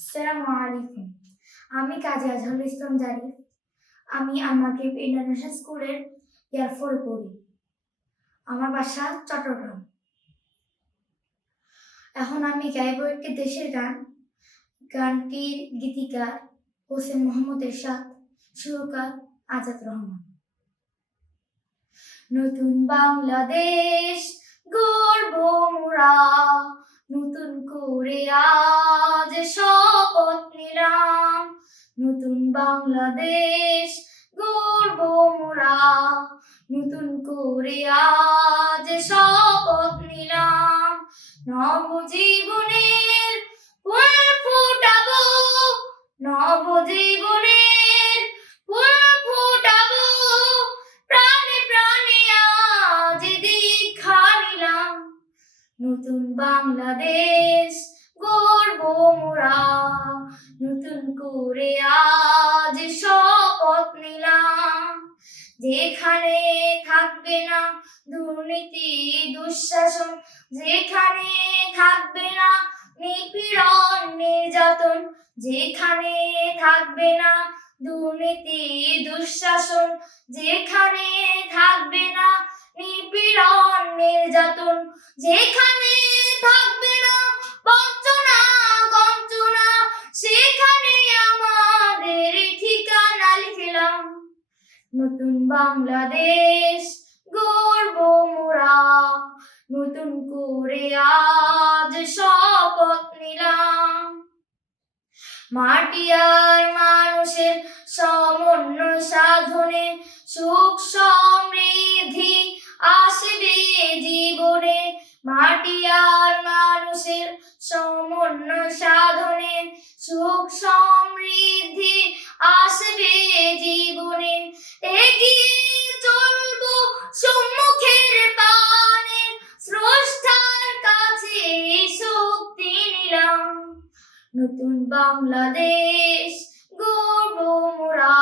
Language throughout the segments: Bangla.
আসসালামু আলাইকুম। আমি কাজী আজহারুল ইসলাম জারিফ আমি আমাকে ইন্টারন্যাশনাল স্কুলের ইয়ার ফোরে পড়ি। আমার বাসা চট্টগ্রাম। এখন আমি গাইব একটি দেশের গান। গানটির গীতিকার হোসেন মোহাম্মদ এরশাদ সুরকার আজাদ রহমান। নতুন বাংলাদেশ গর্ব মোরা, নতুন করে আজ নতুন বাংলাদেশ গর্ব মোরা। নতুন করে আজ শপথ নিলাম। নবজীবনের ফুল ফুটাবো। নবজীবনের ফুল ফুটাবো। প্রাণে প্রাণে আজ দীক্ষা নিলাম। নতুন বাংলাদেশ যেখানে থাকবে না দুর্নীতি, দুঃশাসন, যেখানে থাকবে না নিপীড়ন, নির্যাতন, যেখানে থাকবে না দুর্নীতি, দুঃশাসন, যেখানে থাকবে না নিপীড়ন, নির্যাতন, যেখানে নতুন বাংলাদেশ গর্ব মোরা। নতুন করে আজ শপথ নিলাম। মাটি আর মানুষের সমন্বয় সাধনে সুখ সমৃদ্ধি আসবে জীবনে। মাটি আর মানুষের সমন্বয় সাধনে সুখ সমৃদ্ধি নিলাম নতুন বাংলাদেশ গর্ব মোরা।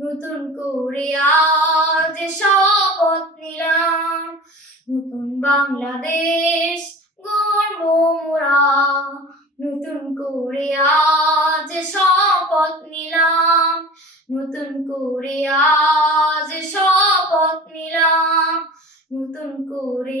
নতুন করে আজ শপথ নিলাম। নতুন বাংলাদেশ গর্ব মোরা। নতুন করে আজ শপথ নিলাম। নতুন করে আজ শপথ নিলাম। নতুন করে